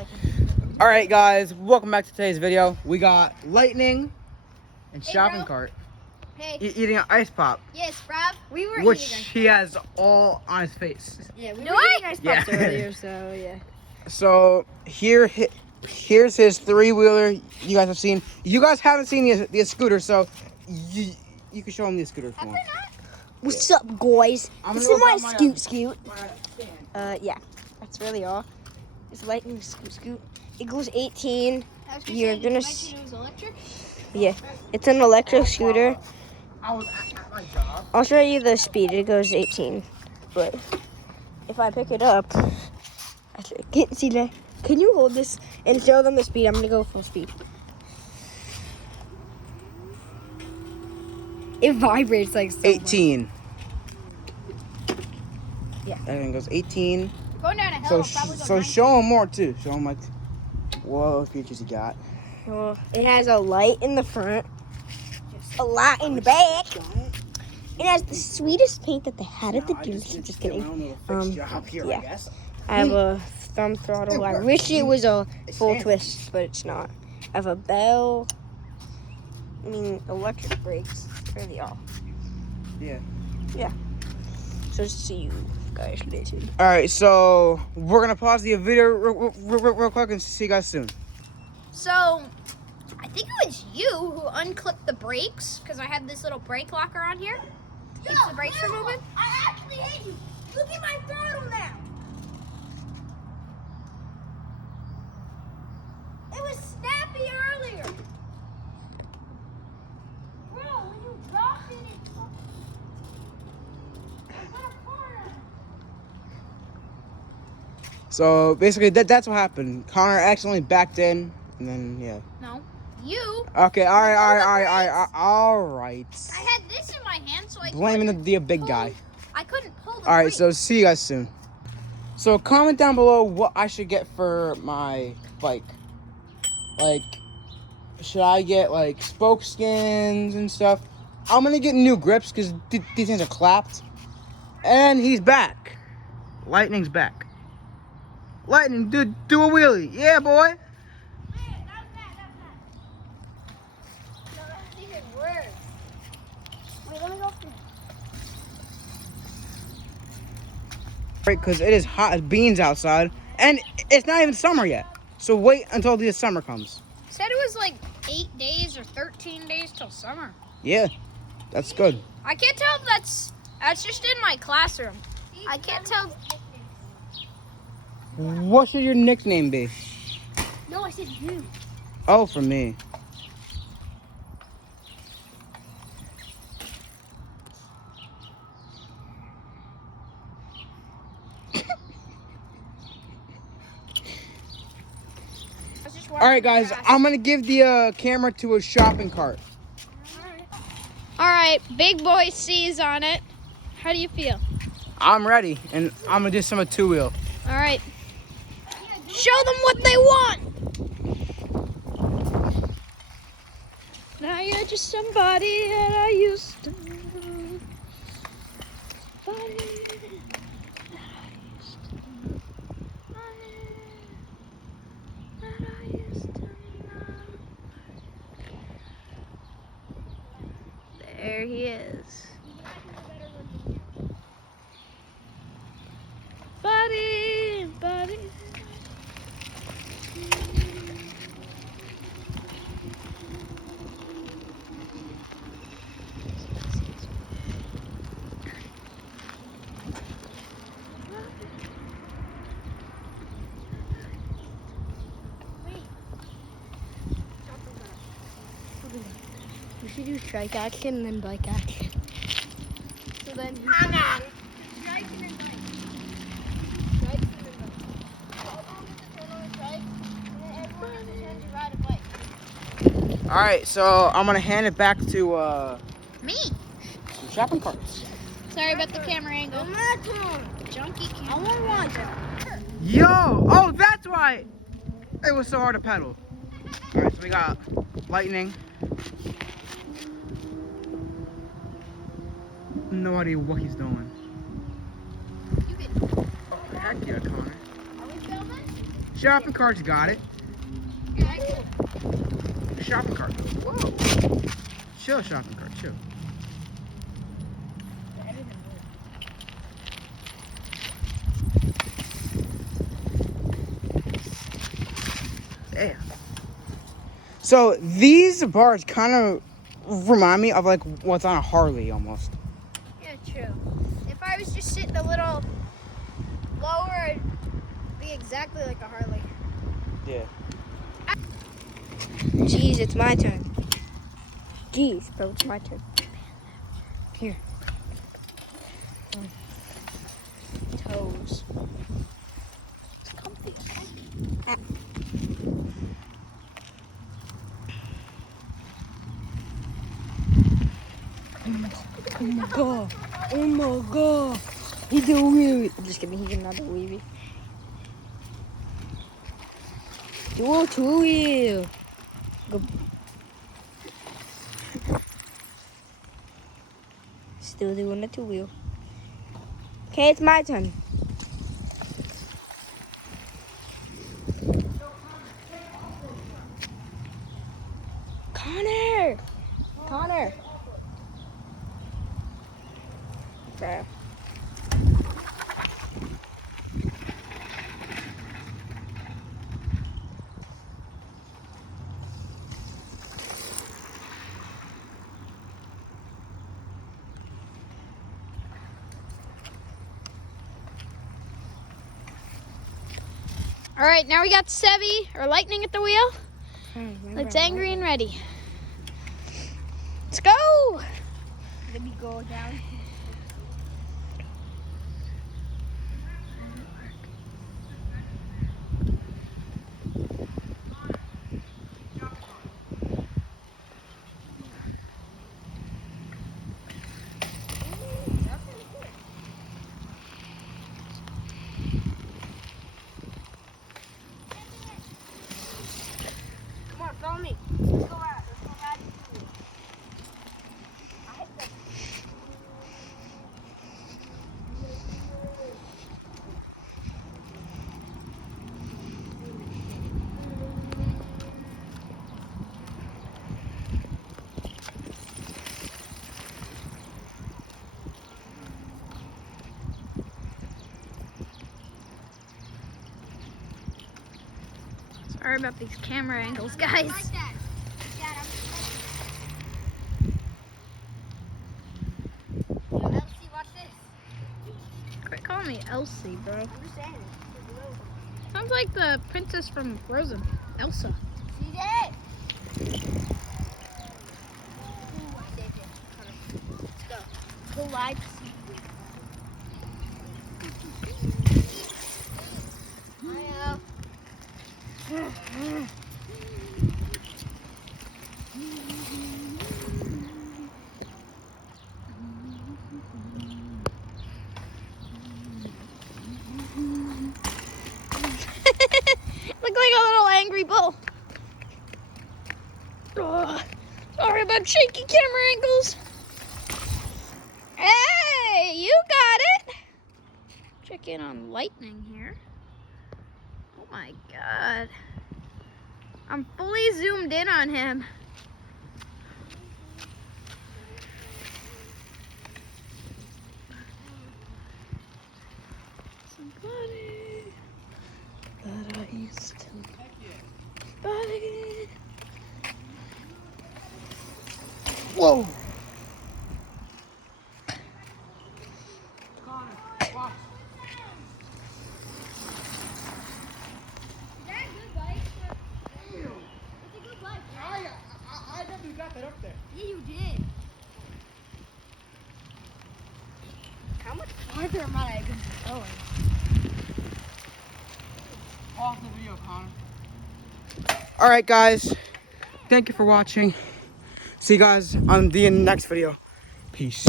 like. All right, guys, welcome back to today's video. We got Lightning and shopping bro. cart Hey. eating an ice pop, Yes, bruv. We were which eating he has all on his face. Yeah, we No, were eating ice pops Yeah. earlier, so yeah. So here's his three-wheeler. You guys have seen. You guys haven't seen the scooter, so you can show him the scooter if you want. What's up, guys? This is my scoot. Yeah, that's really all. It's Lightning scoot. It goes 18. You're gonna. It was electric. Yeah, it's an electric scooter. I was at my job. I'll show you the speed. It goes 18, but if I pick it up, I can't see that. Can you hold this and show them the speed? I'm gonna go full speed. It vibrates like so 18. Yeah. Everything goes 18. Going down a hill. So show him more too. Show him like what features he got. Well, it has a light in the front, a light in the back. It has the sweetest paint that they had at the dealership. Just kidding. Yeah. I have a thumb throttle. I wish it was a full twist, but it's not. I have a bell. I mean, electric brakes. Really all. Yeah. Yeah. So see you guys later. All right, so we're gonna pause the video real quick and see you guys soon. So, I think it was you who unclipped the brakes because I had this little brake locker on here. Keeps the brakes from moving. I actually hate you. Look at my throttle now. It was snappy earlier. Bro, when you dropped it, it went apart. So basically, that's what happened. Connor accidentally backed in, and then yeah. No, you. Okay, all right. I had this in my hand, so I Blaming couldn't the big pull- guy. I couldn't pull the All right, brake. so see you guys soon. So comment down below what I should get for my bike. Like, should I get like spoke skins and stuff? I'm gonna get new grips because these things are clapped. And he's back. Lightning's back. Lightning, do a wheelie. Yeah, boy. Right, because it is hot as beans outside, and it's not even summer yet. So wait until the summer comes. Said it was like 8 days or 13 days till summer. Yeah, that's good. I can't tell if that's just in my classroom. I can't tell. What should your nickname be? No, I said you. Oh, for me. All right, guys, I'm gonna give the camera to a shopping cart. All right, big boy C's on it. How do you feel? I'm ready, and I'm gonna do some of two-wheel. All right. Show them what they want. Now you're just somebody that I used to know. Somebody that I used to know. That I used to know. There he is. Buddy, buddy. We should do strike action and then bike action. So then Hang on. All right, so I'm gonna hand it back to me. some shopping carts. Sorry about the camera angle. My turn. Junky I camera. want one. Yo! Oh, that's why it was so hard to pedal. All right, so we got Lightning. No idea what he's doing. You can. Oh, heck yeah, Connor. Are we filming? Shopping cart's got it. Shopping cart. Whoa. Chill, shopping cart. Chill. Damn. So these bars kind of remind me of like what's on a Harley almost. Yeah, true. If I was just sitting a little lower, it'd be exactly like a Harley. Yeah. Jeez, it's my turn. Jeez, bro, it's my turn. Here. Toes. It's comfy. Oh my god. Oh my god. He did a wee. I'm just kidding, he did another wee. Do a two-wheel. Go. Still doing a two-wheel. Okay, it's my turn. Connor! Connor! Bruh. All right, now we got Sebi, or Lightning at the wheel. It's angry and ready. Let's go! Let me go down. Come on, follow me. Let's go out. Let's go ride the two. I hit them. Sorry about these camera angles, guys. Quit calling me Elsie, bro. Sounds like the princess from Frozen, Elsa. See that? Let's go. Go live. Look like a little angry bull. Ugh. Sorry about shaky camera angles. Hey, you got it. Check in on Lightning here. Oh my God. I'm fully zoomed in on him. Somebody that I used to. Buddy. Whoa. I definitely got that up there. Yeah, you did. How much farther am I going? Off the video, Connor. All right, guys. Thank you for watching. See you guys on the next video. Peace.